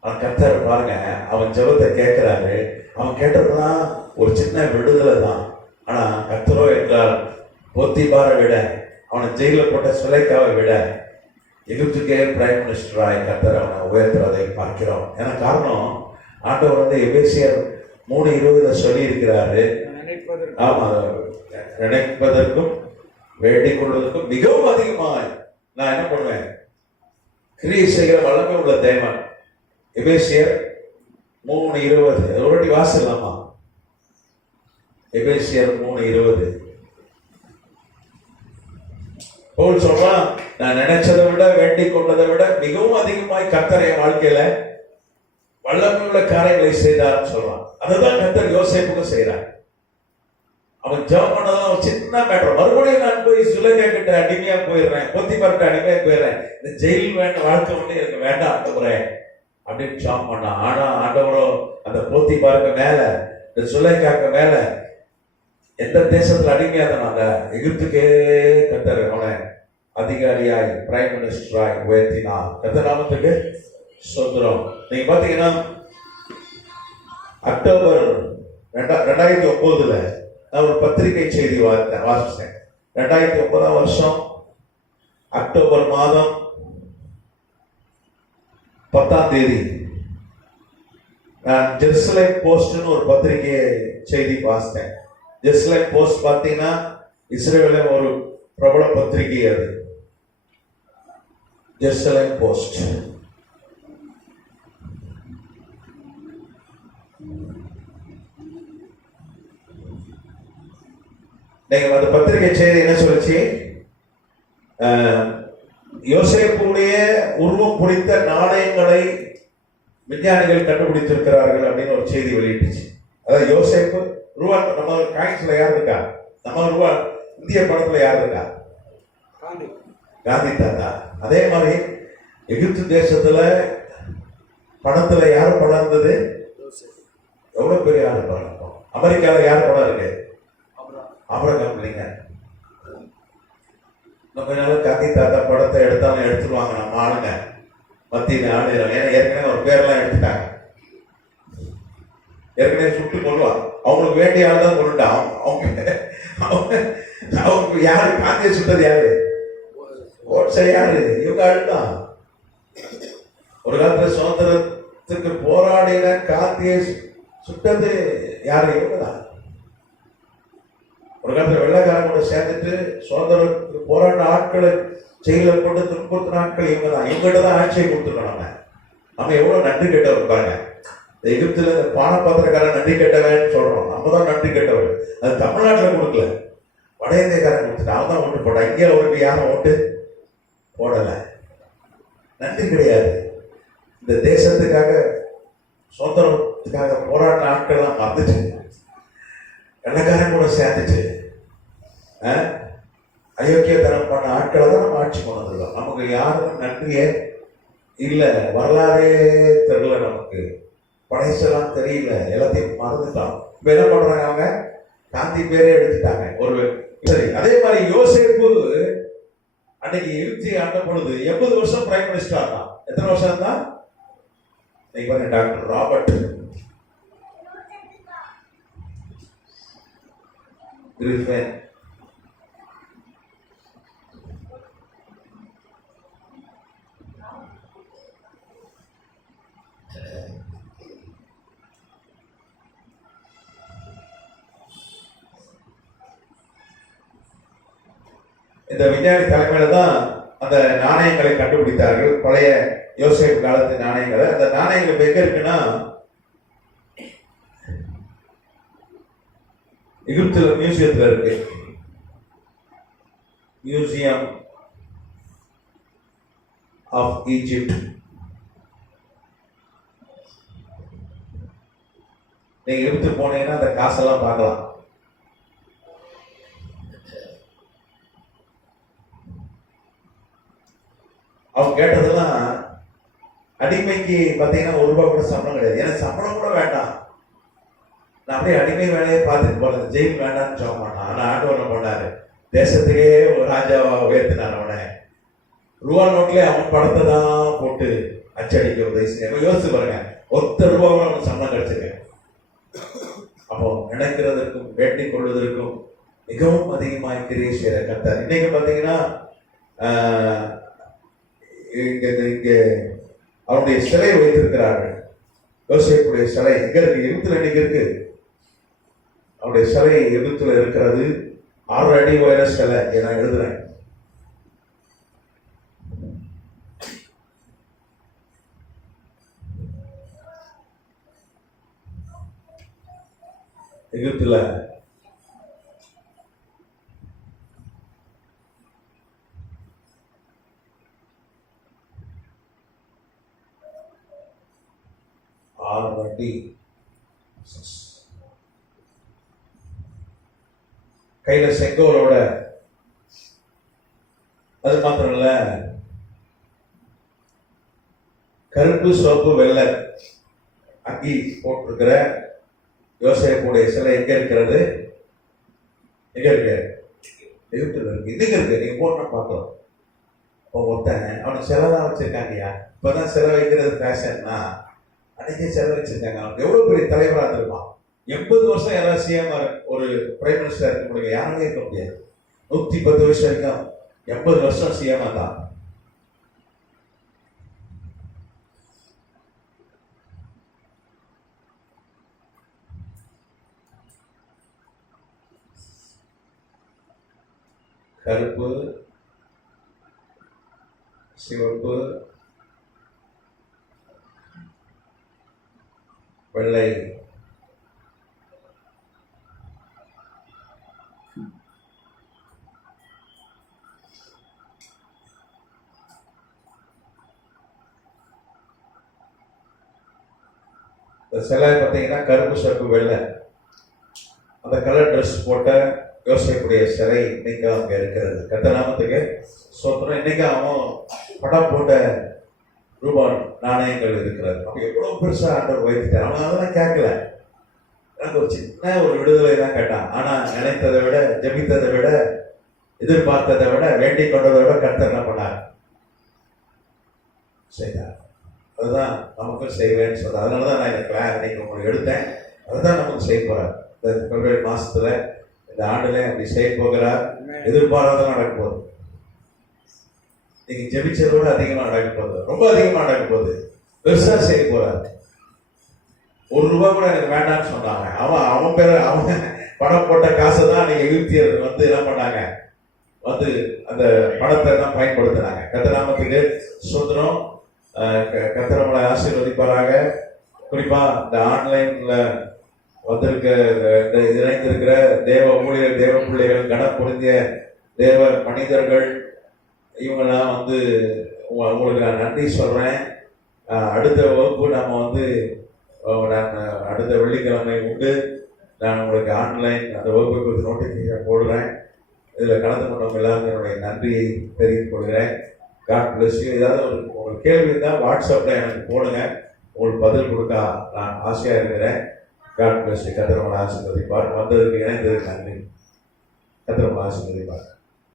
அவன் கர்த்தர் பாருங்க, அவன் ஜெபத்தை கேட்கிறாரு. அவன் கேட்டதுதான் ஒரு சின்ன விடுதலை தான். ஆனா கர்த்தரோ என்றால் போத்திபாரை விட, அவனை ஜெயில போட்ட சுலேகாவை விட எகிப்துக்கே பிரைம் மினிஸ்டராய் கர்த்தர் அவனை உயர்த்துறதை பார்க்கிறோம். ஏன்னா காரணம், ஆண்டவர் வந்து எபேசியர் 3:20 சொல்லி இருக்கிறாரு. ஆமா, நினைப்பதற்கும் வேண்டிக் கொள்வதற்கும் மிகவும் அதிகமாய் நான் என்ன பண்ணுவேன், கிரியை செய்கிற வல்லமை உள்ள தேவன். எபேசியர் 3:20 ஒரு வாசிக்கலாமா? எபேசியர் 3:20 பவுல் சொல்றான், நான் நினைச்சதை விட, வேண்டிக் கொண்டதை விட மிகவும் அதிகமாய் கர்த்தர் என் வாழ்க்கையில வல்லமை உள்ள காரியங்களை செய்தார்னு சொல்றான். அதுதான் கர்த்தர் யோசேப்புக்கு செய்யறார். அவன் ஜெபம் பண்ணதான் ஒரு சின்ன மேட்டர். மறுபடியும் நான் போய் சுலேகா கிட்ட அடிமையா போயிடுறேன், போத்திபார்கிட்ட அடிமையா போயிடுறேன், இந்த ஜெயில் வாழ்க்கை வந்து எனக்கு வேண்டாம் ஆண்டவரே அப்படின்னு ஜெபம் பண்ணான். ஆனா ஆண்டவரோ அந்த போத்திபாருக்கு மேல, இந்த சுலேகாக்கு மேல, எந்த தேசத்துல அடிமையா தானாங்க, எகிப்துக்கே கர்த்தர் அவனை அதிகாரியாய் பிரைம் மினிஸ்டராய் உயர்த்தினார். கர்த்தர் நாமத்துக்கு ஸ்தோத்திரம். நீங்க பாத்தீங்கன்னா அக்டோபர் 2009 நான் ஒரு பத்திரிகை செய்தி வாசிச்சேன். 2009 அக்டோபர் மாதம் 10 நான் ஜெருசலேம் போஸ்ட்னு ஒரு பத்திரிகை செய்தி வாசித்தேன். ஜெருசலேம் போஸ்ட் பார்த்தீங்கன்னா இஸ்ரேலில் ஒரு பிரபல பத்திரிகை. அது ஜெருசலேம் போஸ்ட். நீங்க அந்த பத்திரிகை செய்தி என்ன சொல்லுச்சு? யோசேப்புடைய உருவம் பிடித்த நாணயங்களை விஞ்ஞானிகள் கண்டுபிடித்திருக்கிறார்கள் அப்படின்னு ஒரு செய்தி வெளியிட்டுச்சு. அதாவது யோசேப்பு ரூபா, நம்ம காயின்ஸ்ல யார் இருக்கா? நம்ம ரூபா இந்திய படத்துல யார் இருக்கா? காந்தி தாத்தா. அதே மாதிரி எகிப்து தேசத்துல படத்துல யார் படம் இருந்தது? எவ்வளவு பெரிய ஆளு படம் இருக்கும். அமெரிக்காவில் யார் படம் இருக்கு? Abraham Lincoln. கொஞ்ச நாள் காந்தி தாத்தா படத்தை எடுத்தாலும் எடுத்துருவாங்க நம்ம ஆளுங்க மத்தியில் ஆளுகிறாங்க. ஏன்னா ஏற்கனவே ஒரு பேரெல்லாம் எடுத்துட்டாங்க. ஏற்கனவே சுட்டு கொள்வாங்க. அவங்களுக்கு வேண்டிய ஆள் தான் கொண்டுட்டான். அவங்க யாரு காந்தியை சுட்டது? யாரு ஓட்ஸை? யாரு இவங்க ஆள் தான். ஒரு காலத்துல சுதந்திரத்துக்கு போராடின காந்தியை சுட்டது யாரு? இவங்க தான். ஒரு காலத்துல வெள்ளைக்காரன் கூட சேர்ந்துட்டு சுதந்திரத்துக்கு போராட்ட ஆட்களை செயல கொண்டு துன்புறுத்தின ஆட்கள் இவங்க தான். இவங்ககிட்ட தான் ஆட்சியை கொடுத்துருக்கோம். நம்ம எவ்வளவு நன்றி கெட்டவர் இருப்பாங்க. எகிப்துல இந்த பானபாத்திரக்காரன் நன்றி கெட்டவன் சொல்றோம். நம்ம தான் நன்றி கெட்டவர். அது தமிழ்நாட்டில் கொடுக்கல, வட இந்தியக்காரன் கொடுத்துட்டு அவன் தான் ஓட்டு போட்டான். இங்கே அவருக்கு யாரும் ஓட்டு போடல. நன்றி கிடையாது. இந்த தேசத்துக்காக சுதந்திரத்துக்காக போராட்ட ஆட்கள்லாம் மறந்துச்சு. வெள்ளக்காரன் கூட சேர்ந்துச்சு. அயோக்கியத்தனம் பண்ண ஆட்களை தான் நம்ம ஆட்சி கொண்டு வந்துருக்கோம். நமக்கு யாரும் நன்றியே இல்லை, வரலாறே தெரியல, நமக்கு படைசெல்லாம் தெரியல, எல்லாத்தையும் மறந்துட்டோம். இப்ப என்ன பண்றாங்க? அவங்க காந்தி பேரே எடுத்துட்டாங்க. ஒரு சரி, அதே மாதிரி யோசேப்பு அன்னைக்கு எழுச்சி ஆண்ட பொழுது 80 வருஷம் பிரைம் மினிஸ்டர் தான். எத்தனை வருஷம் தான்? இன்னைக்கு பாருங்க, டாக்டர் ராபர்ட் கிரிஃபின் இந்த விஞ்ஞானி தலைமையில தான் அந்த நாணயங்களை கண்டுபிடித்தார்கள். பழைய யோசேப்பு காலத்து நாணயங்களை. அந்த நாணயங்கள் எங்க இருக்குன்னா எகிப்துல மியூசியத்துல இருக்கு. Museum of Egypt. நீங்க எகிப்து போனீங்கன்னா அந்த காசெல்லாம் பார்க்கலாம். அவங்க கேட்டதெல்லாம் அடிமைக்கு பார்த்தீங்கன்னா ₹1 கூட சம்பளம் கிடையாது. எனக்கு சம்பளம் கூட வேண்டாம், நான் அப்படியே அடிமை வேலையை பார்த்துட்டு போறது, ஜெயில் வேண்டாம்னு சொல்ல மாட்டான். ஆனா ஆண்டவர் என்ன பண்ணாரு? தேசத்துக்கே ஒரு ராஜாவா உயர்த்தினார். அவனை ரூபா நோட்லயே அவன் படத்தை தான் போட்டு அச்சடிக்க உதவி செய்ய. யோசிச்சு பாருங்க, ₹1 அவனுக்கு சம்பளம் கிடைச்சிருக்கு. அப்போ நினைக்கிறதற்கும் வேண்டிக் கொள்வதற்கும் மிகவும் அதிகமாக கிரியை செய்யற கர்த்தர். இன்னைக்கு பார்த்தீங்கன்னா இங்க அவருடைய சிலை வைத்திருக்கிறார்கள். யோசேப்புடைய சிலை எங்க இருக்கு? எகிப்துல இன்னைக்கு இருக்கு. அவருடைய சிலை எகிப்துல இருக்கிறது. 6 அடி உயர சிலை. நான் எழுதுறேன். எகிப்துல கையில செங்கோலோட. அது மாத்திரம் இல்ல, கருப்பு சிவப்பு வெள்ளை அங்கி போட்டிருக்கிற யோசேப்புடைய சிலை எங்க இருக்கிறது? எங்க இருக்கு? எகிப்துல இருக்கு. இதுக்கு இருக்கு. நீங்க போன பார்க்கலாம். ஒருத்தன் அவனுக்கு சிலை தான் வச்சிருக்காங்கயா. இப்பதான் சிலை வைக்கிறது ஃபேஷன்னா, அன்னைக்கே சிலை வச்சிருக்காங்க. அவனுக்கு எவ்வளவு பெரிய தலைவராக இருந்திருப்பான். 80 வருஷம் யாராவது சிஎம் ஒரு பிரைம் மினிஸ்டர் இருக்க முடியும்? யாருமே இருக்க முடியாது. 110 வருஷம் வரைக்கும் 80 வருஷம் சிஎம் தான். கருப்பு சிவப்பு வெள்ளை இந்த சிலை பார்த்தீங்கன்னா கருப்பு சிவப்பு வெள்ளை அந்த கலர் ட்ரெஸ் போட்ட யோசிக்கக்கூடிய சிலை இன்னைக்கு அங்கே இருக்கிறது. கத்தநாமத்துக்கு சொத்தம். இன்னைக்கு அவன் படம் போட்ட ரூபாய் நாணயங்கள் இருக்கிறது. அப்ப எவ்வளவு பெருசா ஆண்டவர் வைத்துட்டார். அவன் அதெல்லாம் கேட்கல. எனக்கு ஒரு சின்ன ஒரு விடுதலை தான் கேட்டான். ஆனா நினைத்ததை விட, ஜெபித்ததை விட, எதிர்பார்த்ததை விட, வேண்டிக் கொண்டதை விட கர்த்தர் என்ன பண்ணார்? செய்தார். அதுதான் நமக்கும் செய்வேன்னு சொல்றேன். அதனாலதான் நான் இந்த பிளான் இன்னைக்கு உங்களுக்கு எடுத்தேன். அதுதான் நமக்கு செய்ய போறார். இந்த பிப்ரவரி மாசத்துல இந்த ஆண்டுல அப்படி செய்ய போகிறார். எதிர்பாராத நடக்க போகுது. நீங்க ஜெபிச்சதை விட அதிகமா நடக்க போகுது. ரொம்ப அதிகமா நடக்க போகுது. பெருசா செய்ய போறாரு. ₹1 கூட எனக்கு வேண்டாம்னு சொன்னாங்க. அவன் பேர அவன் பணம் போட்ட காசை தான் நீங்க யூத்தியர் வந்து என்ன பண்ணாங்க, வந்து அந்த பணத்தை தான் பயன்படுத்தினாங்க. கர்த்தநாமத்துக்கு ஸ்தோத்திரம். கர்த்தர் நம்மளை ஆசீர்வதிப்பாராக. குறிப்பா இந்த ஆன்லைன்ல வந்திருக்க இணைந்திருக்கிற தேவ ஊழியர், தேவ பிள்ளைகள், கனப்பொருந்திய தேவ மனிதர்கள், இவங்கெல்லாம் வந்து உங்களுக்கு நான் நன்றி சொல்றேன். அடுத்த வகுப்பு நம்ம வந்து நான் அடுத்த வெள்ளிக்கிழமை உண்டு. நான் உங்களுக்கு ஆன்லைன் அந்த வகுப்பை குறித்து நோட்டிஃபிகேஷன் போடுறேன். இதில் கலந்து கொண்டவங்க எல்லாரும் என்னுடைய நன்றியை தெரிவித்துக் கொள்கிறேன். God bless you. ஏதாவது உங்களுக்கு கேள்வி இருந்தால் வாட்ஸ்அப்பில் எனக்கு போடுங்க. உங்களுக்கு பதில் கொடுக்க நான் ஆசையாக இருக்கிறேன். God bless you. கர்த்தர் உங்களை ஆசீர்வதிப்பார். வந்ததுக்கு இணைந்ததுக்கு நன்றி. கர்த்தர் உங்களை ஆசீர்வதிப்பார்.